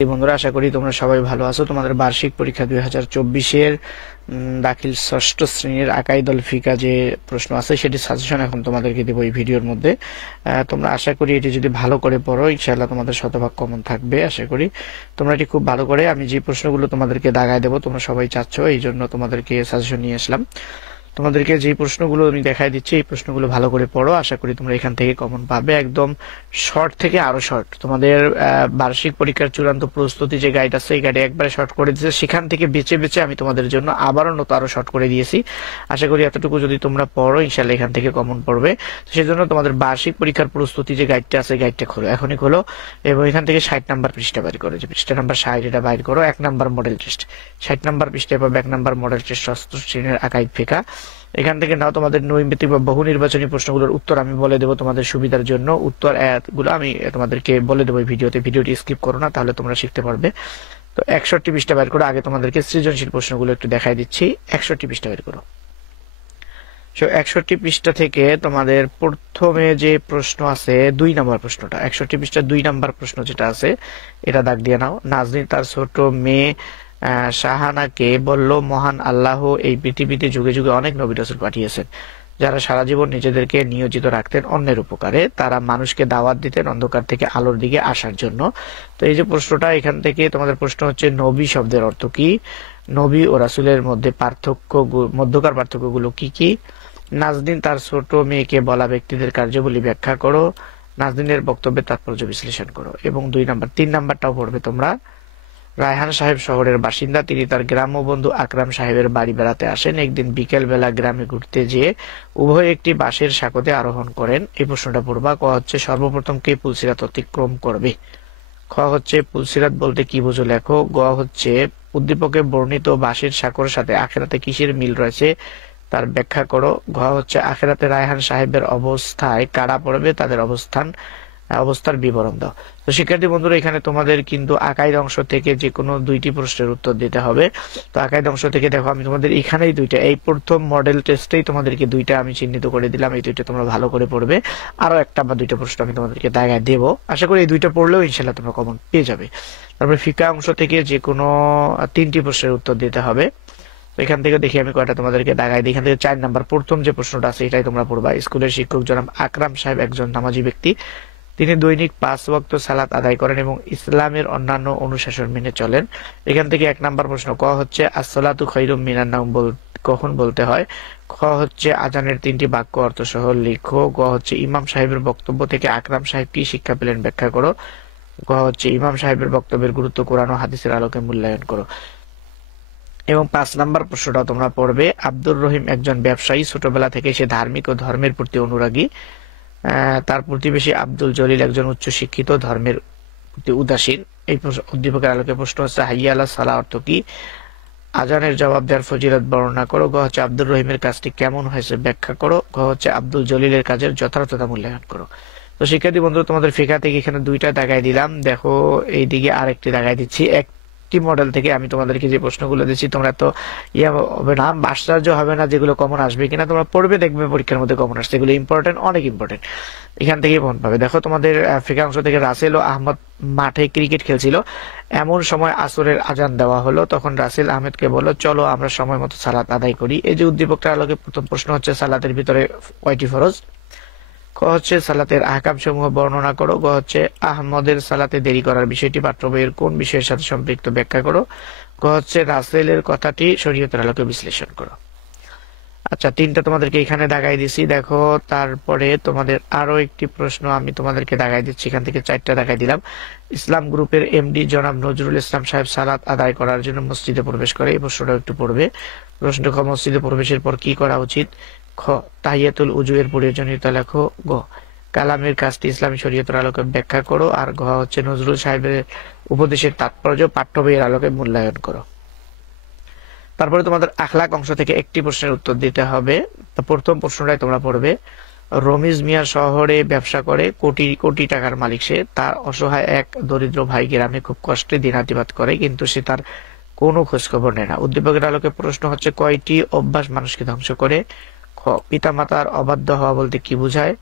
বন্ধুরা, আশা করি তোমরা সবাই ভালো আছো। তোমাদের বার্ষিক পরীক্ষা 2024-এর দাখিল ষষ্ঠ শ্রেণীর আকাইদুল ফিকা যে প্রশ্ন আছে সেটি সাজেশন এখন তোমাদেরকে দেবো এই ভিডিওর মধ্যে। তোমরা আশা করি এটি যদি ভালো করে পড়ো ইনশাআল্লাহ তোমাদের শতভাগ কমন থাকবে। আশা করি তোমরা এটি খুব ভালো করে, আমি যে প্রশ্নগুলো তোমাদেরকে দাগায় দেবো তোমরা সবাই চাচ্ছ, এই জন্য তোমাদেরকে সাজেশন নিয়ে আসলাম। তোমাদেরকে যে প্রশ্নগুলো আমি দেখাই দিচ্ছি এই প্রশ্নগুলো ভালো করে পড়ো, আশা করি তোমরা এখান থেকে কমন পাবে। একদম শর্ট থেকে আরো শর্ট। তোমাদের বার্ষিক পরীক্ষার চূড়ান্ত প্রস্তুতি যে গাইড আছে এই গাইডে একবারে শর্ট করে দিয়েছে, সেখান থেকে বেছে বেছে আমি তোমাদের জন্য আবারও আরো শর্ট করে দিয়েছি। আশা করি এতটুকু যদি তোমরা পড়ো ইনশাল্লাহ এখান থেকে কমন পড়বে। সেজন্য তোমাদের বার্ষিক পরীক্ষার প্রস্তুতি যে গাইডটা আছে গাইডটা খোলো, এখনই খোলো এবং এখান থেকে 60 নাম্বার পৃষ্ঠা বের করো, যে পৃষ্ঠা নাম্বার 60 এটা বাইর করো। 1 নাম্বার মডেল টেস্ট 60 নাম্বার পৃষ্ঠায় পাবে। 1 নাম্বার মডেল টেস্ট ষষ্ঠ শ্রেণীর আকাইদ ফিকা। এখান থেকে নাও তোমাদের নৈমিত্তিক বা বহু নির্বাচনী প্রশ্নগুলোর উত্তর আমি বলে দেবো তোমাদের সুবিধার জন্য। উত্তর গুলো আমি তোমাদেরকে বলে দেবো এই ভিডিওতে, ভিডিওটি স্কিপ করো না, তাহলে তোমরা শিখতে পারবে। তো 61 পৃষ্ঠা বের করো। আগে তোমাদেরকে সৃজনশীল প্রশ্নগুলো একটু দেখাই দিচ্ছি। 61 পৃষ্ঠা বের করো। 61 পৃষ্ঠা থেকে তোমাদের প্রথমে যে প্রশ্ন আছে 2 নাম্বার প্রশ্নটা, 61 পৃষ্ঠা 2 নাম্বার প্রশ্ন যেটা আছে এটা দাগ দিয়ে নাও। নাজনীন তার ছোট মেয়ে শাহানাকে বলল, মহান আল্লাহ এই পৃথিবীতে যুগে যুগে অনেক নবী রাসূল পাঠিয়েছেন যারা সারা জীবন নিজেদেরকে নিয়োজিত রাখতেন অন্যের উপকারে। তারা মানুষকে দাওয়াত দিতেন অন্ধকার থেকে আলোর দিকে আসার জন্য। তো এই যে প্রশ্নটা, এখান থেকে তোমাদের প্রশ্ন হচ্ছে নবী শব্দের অর্থ কি, নবী ও রাসূলের মধ্যে মধ্যকার পার্থক্যগুলো কি কি, নাজনীন তার ছোট মেয়েকে বলা ব্যক্তিদের কার্যাবলী ব্যাখ্যা করো, নাজনীনের বক্তব্যের তাৎপর্য বিশ্লেষণ করো। এবং 3 নাম্বারটাও পড়বে তোমরা। রায়হান সাহেব শহরের বাসিন্দা, তিনি তার গ্রাম্য বন্ধু আকরাম সাহেবের বাড়ি বেড়াতে আসেন। একদিন বিকেল বেলা গ্রামে ঘুরতে যেয়ে উভয় একটি বাঁশের সাঁকোতে আরোহণ করেন। এই প্রশ্নটা পড়বা। ক হচ্ছে সর্বপ্রথম কে পুলসিরাত অতিক্রম করবে। খ হচ্ছে পুলসিরাত বলতে কি বুঝো লেখো। গ হচ্ছে উদ্দীপকে বর্ণিত বাঁশের সাঁকোর সাথে আখেরাতে কিসের মিল রয়েছে তার ব্যাখ্যা করো। ঘ হচ্ছে আখেরাতে রায়হান সাহেবের অবস্থায় কারা পড়বে তাদের অবস্থার বিবরণ দাও। তো শিক্ষার্থী বন্ধুরা, এখানে তোমাদের কিন্তু আকাইদ অংশ থেকে যে কোনো 2টি প্রশ্নের উত্তর দিতে হবে। তো আকাইদ অংশ থেকে দেখো আমি তোমাদের এখানেই 2টা, এই প্রথম মডেল টেস্টেই তোমাদেরকে 2টা আমি চিহ্নিত করে দিলাম। এই 2টা তোমরা ভালো করে পড়বে। আরো 1টা বা 2টা প্রশ্ন আমি তোমাদেরকে দাগায় দেবো। আশা করি এই 2টা পড়লেও ইনশাল্লাহ তোমরা কমন পেয়ে যাবে। তারপরে ফিকা অংশ থেকে যে কোনো 3টি প্রশ্নের উত্তর দিতে হবে। তো এখান থেকে দেখি আমি কয়টা তোমাদেরকে দাগাই দিই। এখান থেকে 4 নাম্বার প্রথম যে প্রশ্নটা আছে এটাই তোমরা পড়বা। স্কুলের শিক্ষক জনাব আকরাম সাহেব একজন নামাজি ব্যক্তি। তিনি দৈনিক 5 ওয়াক্ত সালাত আদায় করেন এবং ইসলামের অন্যান্য অনুশাসন মেনে চলেন। এখান থেকে 1 নাম্বার প্রশ্ন। ক হচ্ছে আসসালাতু খায়রুম মিনান নাওম কখন বলতে হয়। খ হচ্ছে আজানের 3টি বাক্য অর্থ সহ লিখো। গ হচ্ছে ইমাম সাহেবের বক্তব্য থেকে আকরাম সাহেব কি শিক্ষা পেলেন ব্যাখ্যা করো। গ হচ্ছে ইমাম সাহেবের বক্তব্যের গুরুত্ব কোরআন ও হাদিসের আলোকে মূল্যায়ন করো। এবং 5 নাম্বার প্রশ্নটা তোমরা পড়বে। আব্দুর রহিম একজন ব্যবসায়ী, ছোটবেলা থেকে সে ধার্মিক ও ধর্মের প্রতি অনুরাগী। তার প্রতিবেশী আব্দুল জলিল একজন উচ্চ শিক্ষিত, ধর্মের প্রতি উদাসীন। এই উদ্দীপকের আলোকে প্রশ্ন হচ্ছে হাইয়া আলা সালাহ অর্থ কি। আজানের জবাব দেওয়ার ফজিলত বর্ণনা করো। গ হচ্ছে আব্দুর রহিমের কাজটি কেমন হয়েছে ব্যাখ্যা করো। গ হচ্ছে আব্দুল জলিলের কাজের যথার্থতা মূল্যায়ন করো। তো শিক্ষার্থী বন্ধু, তোমাদের ফিকা থেকে এখানে 2টা দাগাই দিলাম। দেখো এইদিকে আরেকটি দাগাই দিচ্ছি। একটি মডেল থেকে আমি তোমাদেরকে যে প্রশ্নগুলো দিচ্ছি তোমরা তো হবে না, আশ্চর্য হবে না যেগুলো কমন আসবে কিনা। তোমরা পড়বে, দেখবে পরীক্ষার মধ্যে কমন আসছে, এগুলো ইম্পর্টেন্ট, অনেক ইম্পর্টেন্ট। এখান থেকে কমন পাবে। দেখো তোমাদের ফিকা অংশ থেকে রাসেল ও আহমদ মাঠে ক্রিকেট খেলছিল। এমন সময় আসরের আজান দেওয়া হলো। তখন রাসেল আহমেদকে বলল, চলো আমরা সময় মতো সালাত আদায় করি। এই যে উদ্দীপকটার আলোকে প্রথম প্রশ্ন হচ্ছে সালাতের ভিতরে কয়টি ফরজ। ক হচ্ছে সালাতের আহকাম সমূহ বর্ণনা করো। গ হচ্ছে আহমদের সালাতে দেরি করার বিষয়টি পাঠ্য বইয়ের কোন বিষয়ের সাথে সম্পৃক্ত ব্যাখ্যা করো। গ হচ্ছে রাসেলের কথাটি শরীয়তের আলোকে বিশ্লেষণ করো। আচ্ছা, 3টা তোমাদেরকে এখানে দাগাই দিছি। দেখো তারপরে তোমাদের আরো একটি প্রশ্ন আমি তোমাদেরকে দাগাই দিচ্ছি। এখান থেকে 4টা দাগাই দিলাম। ইসলাম গ্রুপের এমডি জনাব নজরুল ইসলাম সাহেব সালাত আদায় করার জন্য মসজিদে প্রবেশ করে। এই প্রশ্নটা একটু পড়বে। প্রশ্ন খ মসজিদে প্রবেশের পর কি করা উচিত। খ তাহিয়াতুল উজু এর প্রয়োজনীয়তা লেখো। গ কালামের কাজটি ইসলামী শরীয়তের আলোকে ব্যাখ্যা করো। আর ঘ হচ্ছে নজরুল সাহেবের উপদেশের তাৎপর্য পাঠ্য বইয়ের আলোকে মূল্যায়ন করো। তারপরে তোমাদের আখলাক অংশ থেকে একটি প্রশ্নের উত্তর দিতে হবে। তো প্রথম প্রশ্নটাই তোমরা পড়বে। রমিজ মিয়া শহরে ব্যবসা করে, কোটি কোটি টাকার মালিক সে। তার অসহায় এক দরিদ্র ভাই গ্রামে খুব কষ্টে দিনাতিপাত করে, কিন্তু সে তার কোনো খোঁজ খবর নেয় না। উদ্দীপকের আলোকে প্রশ্ন হচ্ছে কয়টি অভ্যাস মানুষকে ধ্বংস করে। খ পিতামাতার অবাধ্য হওয়া বলতে কি বোঝায়।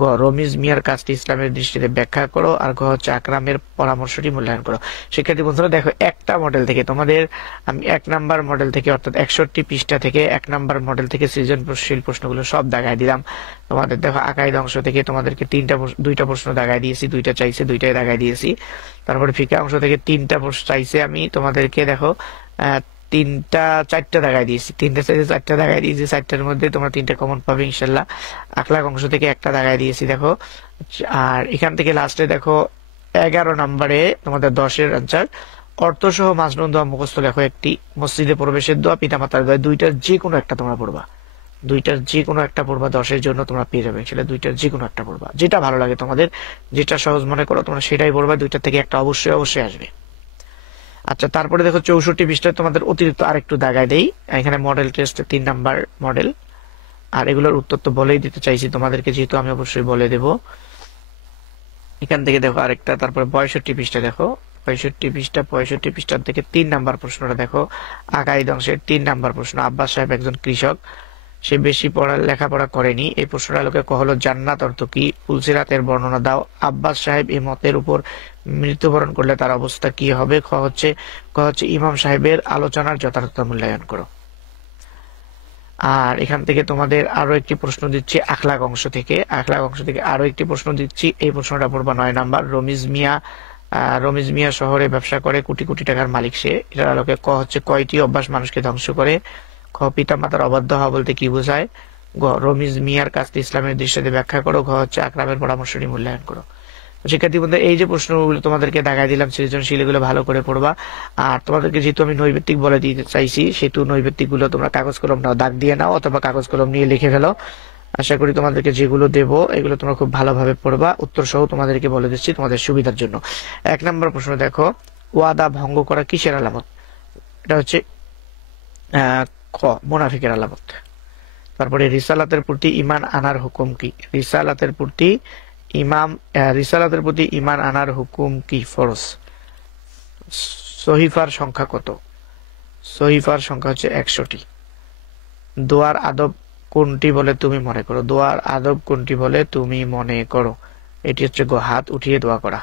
গ রমিজ মিয়ার কাজটি ইসলামের দৃষ্টিতে ব্যাখ্যা করো, আর ঘ হচ্ছে আকরামের পরামর্শটি মূল্যায়ন করো। শিক্ষার্থী বন্ধুরা দেখো, একটা মডেল থেকে তোমাদের আমি 1 নাম্বার মডেল থেকে অর্থাৎ 61 পৃষ্ঠা থেকে 1 নাম্বার মডেল থেকে সৃজনশীল প্রশ্নগুলো সব দাগায় দিলাম। তোমাদের দেখো আকাইদ অংশ থেকে তোমাদেরকে দুইটা প্রশ্ন দাগায় দিয়েছি, দুইটা চাইছে, দুইটাই দাগায় দিয়েছি। তারপরে ফিকা অংশ থেকে 3টা প্রশ্ন চাইছে, আমি তোমাদেরকে দেখো চারটা দাগায় দিয়েছি, 3টা চাইছে 4টা দাগায় দিয়েছি, 4টার মধ্যে তোমরা 3টা কমন পাবে ইনশাল্লাহ। আখলাক অংশ থেকে 1টা দাগায় দিয়েছি দেখো। আর এখান থেকে লাস্টে দেখো 11 নম্বরে তোমাদের 10-এর আনসার অর্থ সহ মাজনুন দোয়া মুখস্থ লেখো একটি, মসজিদে প্রবেশের দোয়া, পিতামাতার দোয়া, দুইটার যে কোনো একটা তোমরা পড়বা, দুইটার যে কোনো একটা পড়বা, 10-এর জন্য তোমরা পেয়ে যাবে। সেটা দুইটার যে কোনো একটা পড়বা, যেটা ভালো লাগে তোমাদের, যেটা সহজ মনে করো তোমরা সেটাই পড়বা, দুইটার থেকে একটা অবশ্যই অবশ্যই আসবে। আচ্ছা, তারপরে দেখো 64 পৃষ্ঠায় তোমাদের অতিরিক্ত আরেকটু দাগায় দেই। এখানে মডেল টেস্ট 3 নাম্বার মডেল, আর এগুলোর উত্তর তো বলেই দিতে চাইছি তোমাদেরকে, যেহেতু আমি অবশ্যই বলে দেব। এখান থেকে দেখো আরেকটা, তারপরে 65 পৃষ্ঠা দেখো, 65 পৃষ্ঠার থেকে 3 নাম্বার প্রশ্নটা দেখো, আকাইদ অংশের 3 নাম্বার প্রশ্ন। আব্বাস সাহেব একজন কৃষক, সে বেশি লেখাপড়া করেনি। এই প্রশ্নটা লোকে হলো জান্নাত অর্থ কি? ফুলসিরাতের বর্ণনা দাও। আব্বাস সাহেব এই মতের উপর মৃত্যুবরণ করলে তার অবস্থা কি হবে? খ হচ্ছে ইমাম সাহেবের আলোচনার যথার্থ মূল্যায়ন করো। আর এখান থেকে তোমাদের আরো একটি প্রশ্ন দিচ্ছি আখলাক অংশ থেকে, আরো একটি প্রশ্ন দিচ্ছি। এই প্রশ্নটা পড়বা 9 নাম্বার। রমিজ মিয়া শহরে ব্যবসা করে, কোটি কোটি টাকার মালিক সে। এটার আলোকে ক হচ্ছে কয়টি অভ্যাস মানুষকে ধ্বংস করে? খ পিতা মাতার অবাধ্য হওয়া বলতে কি বোঝায়? গ রমিজ মিয়ার কাজটি ইসলামের দৃষ্টিতে ব্যাখ্যা করো। ঘ হচ্ছে আকরামের পরামর্শটি মূল্যায়ন করো। শিক্ষার্থী বন্ধু, এই যে প্রশ্নগুলো তোমাদেরকে দেখাই দিলাম সৃজনশীল, এগুলো ভালো করে পড়বা। আর তোমাদেরকে যেহেতু আমি নৈবেত্তিক বলে দিতে চাইছি, সেহেতু নৈবেত্তিক গুলো তোমরা কাগজ কলম নাও, দাগ দিয়ে নাও, অথবা কাগজ কলম নিয়ে লিখে ফেলো। আশা করি তোমাদেরকে যেগুলো দেব এগুলো তোমরা খুব ভালোভাবে পড়বা। উত্তর সহ তোমাদেরকে বলে দিচ্ছি তোমাদের সুবিধার জন্য। 1 নাম্বার প্রশ্ন দেখো, ওয়াদা ভঙ্গ করা কিসের আলামত? এটা হচ্ছে খ মুনাফিকের আলামত। তারপরে রিসালাতের প্রতি ঈমান আনার হুকুম কি? রিসালাতের প্রতি ঈমান আনার হুকুম কি? ফরজ। সহিফার সংখ্যা কত? সহিফার সংখ্যা হচ্ছে 100টি। দোয়ার আদব কোনটি বলে তুমি মনে করো? দোয়ার আদব কোনটি বলে তুমি মনে করো? এটি হচ্ছে হাত উঠিয়ে দোয়া করা।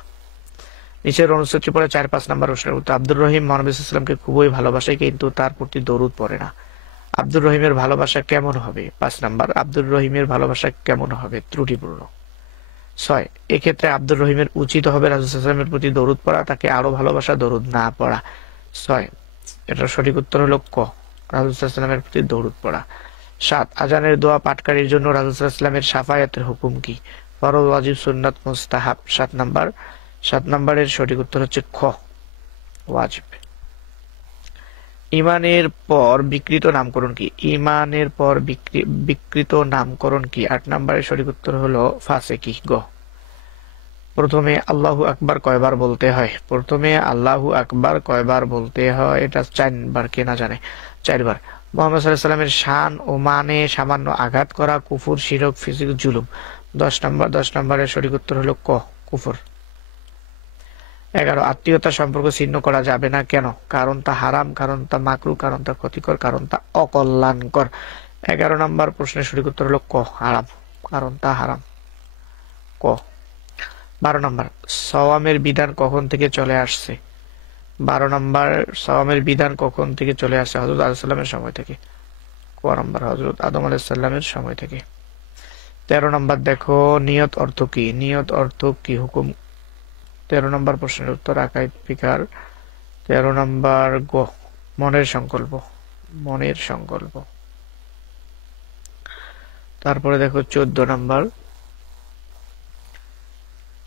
নিচের অনুচ্ছেদটি পড়ে 4-5 নাম্বার প্রশ্নের উত্তর। আব্দুর রহিম মহানবী সাল্লাল্লাহু আলাইহি ওয়াসাল্লামকে খুবই ভালোবাসে, কিন্তু তার প্রতি দরুদ পড়ে না। আব্দুর রহিমের ভালোবাসা কেমন হবে? 5 নাম্বার। আব্দুর রহিমের ভালোবাসা কেমন হবে? ত্রুটিপূর্ণ। 6, এক্ষেত্রে আব্দুর রহিমের উচিত হবে রাসূল সাল্লাল্লাহু আলাইহি ওয়াসাল্লামের প্রতি দরুদ পড়া, তাকে আরো ভালোবাসা, দরুদ না পড়া। 6, এটার সঠিক উত্তর হলো ক, রাসূল সাল্লাল্লাহু আলাইহি ওয়াসাল্লামের প্রতি দরুদ পড়া। 7, আজানের দোয়া পাঠকারীর জন্য রাসূল সাল্লাল্লাহু আলাইহি ওয়াসাল্লামের শাফায়াতের হুকুম কি? ফরজ, ওয়াজিব, সুন্নাত, মুস্তাহাব। 7 নাম্বার। 7 নাম্বারের সঠিক উত্তর হচ্ছে খ, ওয়াজিব। ইমানের পর বিকৃত নামকরণ কি? ইমানের পর বিকৃত নামকরণ কি? 8 নাম্বারের সঠিক উত্তর হলো ফাসিকি। গ, প্রথমে আল্লাহু আকবার কয়বার বলতে হয়? প্রথমে আল্লাহু আকবার কয়বার বলতে হয়? এটা 4বার, কে না জানে? 4বার। মুহাম্মদ সাল্লাল্লাহু আলাইহি ওয়াসাল্লামের শান ও মানে সামান্য আঘাত করা কুফর, শিরক, ফিসক, জুলুম। 10 নাম্বার। 10 নাম্বারের সঠিক উত্তর হলো ক, কুফর। 11, আত্মীয়তা সম্পর্ক ছিন্ন করা যাবে না কেন? কারণ তা হারাম, কারণ তা মাকরু, কারণ তা ক্ষতিকর, কারণ তা অকল্যাণকর। 11 নাম্বার প্রশ্নের সঠিক উত্তর হলো ক, হারাম, কারণ তা হারাম। ক। 12 নাম্বার, সওয়ামের বিধান কখন থেকে চলে আসছে? 12 নাম্বার, সওয়ামের বিধান কখন থেকে চলে আসছে? হযরত আদম আলাইহিস সালামের সময় থেকে। ক নাম্বার, হযরত আদম আলাইহিস সালামের সময় থেকে। 13 নাম্বার দেখো, নিয়ত অর্থ কি? নিয়ত অর্থ কি? হুকুম। 13 নাম্বার প্রশ্নের উত্তর আকাইদ ফিকার। 13 নাম্বার গ, মনের সংকল্প, মনের সংকল্প। তারপরে দেখো 14 নাম্বার,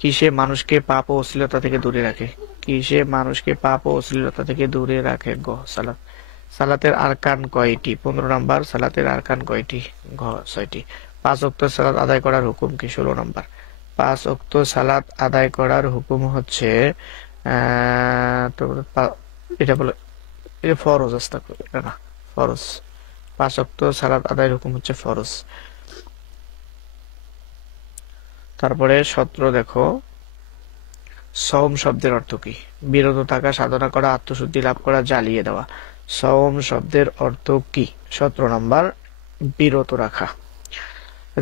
কিসে মানুষকে পাপ ও অশ্লীলতা থেকে দূরে রাখে? কিসে মানুষকে পাপ ও অশ্লীলতা থেকে দূরে রাখে? গ, সালাত। সালাতের আরকান কয়টি? 15 নাম্বার। সালাতের আরকান কয়টি? ঘ, 6টি। 5 ওয়াক্ত সালাত আদায় করার হুকুম কি? 16 নাম্বার। 5 ওয়াক্ত সালাত আদায় করার হুকুম হচ্ছে এটা বলে, এটা ফরজ, এটা না, ফরজ। 5 ওয়াক্ত সালাত আদায়ের হুকুম হচ্ছে ফরজ। তারপরে 17 দেখো, সওম শব্দের অর্থ কি? বিরত থাকা, সাধনা করা, আত্মশুদ্ধি লাভ করা, জ্বালিয়ে দেওয়া। সওম শব্দের অর্থ কি? 17 নাম্বার, বিরত রাখা।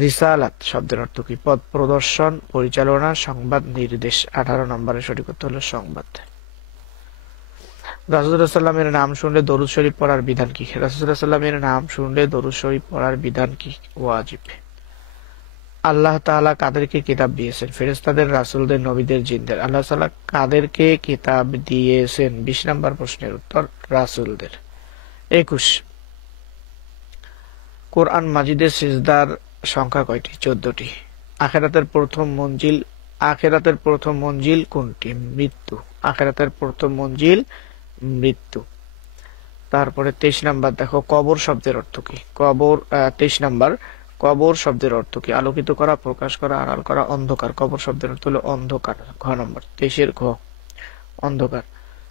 রিসালাত শব্দের অর্থ কি? পথ প্রদর্শন, পরিচালনা, সংবাদ, নির্দেশ। 18 নম্বরের সঠিক উত্তর হলো সংবাদ। রাসূলুল্লাহ সাল্লামের নাম শুনলে দরুদ শরীফ পড়ার বিধান কি? রাসূলুল্লাহ সাল্লামের নাম শুনলে দরুদ শরীফ পড়ার বিধান কি? ওয়াজিব। আল্লাহ তাআলা কাদেরকে কিতাব দিয়েছেন? ফেরেশতাদের, রাসূলদের, নবীদের, জিনদের। আল্লাহ তাআলা কাদেরকে কিতাব দিয়েছেন? 20 নম্বর প্রশ্নের উত্তর রাসূলদের। 21, কোরআন মাজিদের সিজদার সংখ্যা কয়টি? 14টি। আখেরাতের প্রথম মঞ্জিল কোনটি? মৃত্যু। আখেরাতের প্রথম মঞ্জিল মৃত্যু। তারপরে 23 নাম্বার দেখো, কবর শব্দের অর্থ কি? 23 নাম্বার, কবর শব্দের অর্থ কি? আলোকিত করা, প্রকাশ করা, আড়াল করা, অন্ধকার। কবর শব্দের অর্থ হলো অন্ধকার। ঘ নম্বর, 23-এর ঘ, অন্ধকার।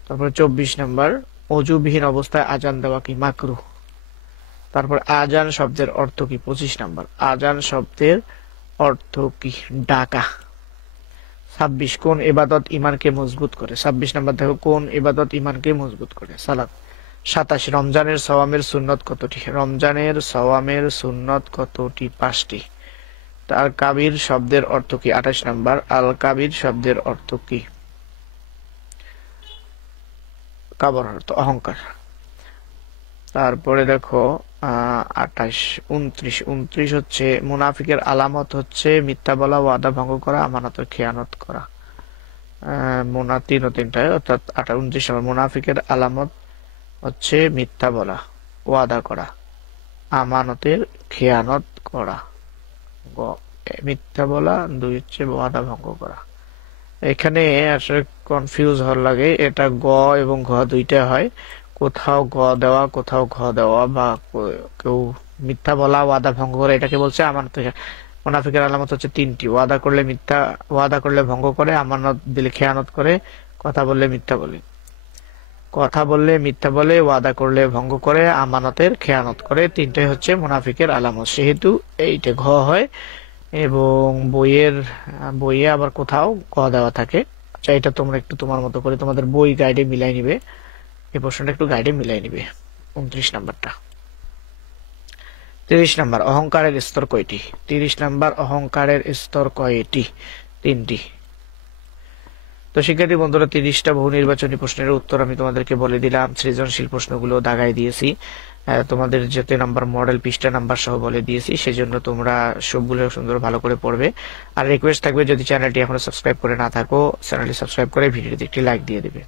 তারপরে 24 নাম্বার, অজুবিহীন অবস্থায় আজান দেওয়া কি? মাকরুহ। তারপর আজান শব্দের অর্থ কি? 25 নাম্বার, আজান শব্দের অর্থ কি? ডাকা। 26, কোন ইবাদত ঈমানকে মজবুত করে? 26 নাম্বার দেখো, কোন ইবাদত ঈমানকে মজবুত করে? সালাত। 27, রমজানের সওয়ামের সুন্নত কতটি? রমজানের সওয়ামের সুন্নত কতটি? 5টি। তার কাবির শব্দের অর্থ কি? 28 নাম্বার, আল কাবির শব্দের অর্থ কি? কাবর অর্থ অহংকার। তারপরে দেখো 28, 29 হচ্ছে মুনাফিকের আলামত হচ্ছে মিথ্যা বলা, ওয়াদা ভঙ্গ করা, আমানতের খেয়ানত করা। 3টায়, অর্থাৎ 29 নম্বর, মুনাফিকের আলামত হচ্ছে মিথ্যা বলা, ওয়াদা করা, আমানতের খেয়ানত করা। মিথ্যা বলা, 2 হচ্ছে ওয়াদা ভঙ্গ করা। এখানে আসলে কনফিউজ হওয়ার লাগে, এটা গ এবং ঘ দুইটা হয়, কোথাও গ দেওয়া, কোথাও ঘ দেওয়া, বা কেউ মিথ্যা বলা, ওয়াদা ভঙ্গ করে, এটাকে বলছে আমানত। মুনাফিকের আলামত হচ্ছে 3টি, ওয়াদা করলে মিথ্যা, ওয়াদা করলে ভঙ্গ করে, আমানত দিলে খেয়ানত করে, কথা বললে মিথ্যা বলে। কথা বললে মিথ্যা বলে, ওয়াদা করলে ভঙ্গ করে, আমানতের খেয়ানত করে। 3টাই হচ্ছে মুনাফিকের আলামত, সেহেতু এইটা ঘ হয়। এবং বইয়ে আবার কোথাও ক দেওয়া থাকে। আচ্ছা, এটা তোমরা একটু তোমার মতো করে তোমাদের বই গাইডে মিলাই নিবে, এই প্রশ্নটা একটু গাইডে মিলাই নিবে। 29 নাম্বারটা। 30 নাম্বার, অহংকারের স্তর কয়টি? 30 নাম্বার, অহংকারের স্তর কয়টি? 3টি। তো শিক্ষার্থী বন্ধুরা, 30টা বহু নির্বাচনী প্রশ্নের উত্তর আমি তোমাদেরকে বলে দিলাম। সৃজনশীল প্রশ্নগুলো দাগাই দিয়েছি, তোমাদের যাতে নাম্বার, মডেল, পৃষ্ঠা নাম্বার সহ বলে দিয়েছি, সেজন্য তোমরা সবগুলো সুন্দর ভালো করে পড়বে। আর রিকোয়েস্ট থাকবে, যদি চ্যানেলটি এখনো সাবস্ক্রাইব করে না থাকো, চ্যানেলটি সাবস্ক্রাইব করে ভিডিওতে একটি লাইক দিয়ে দিবে।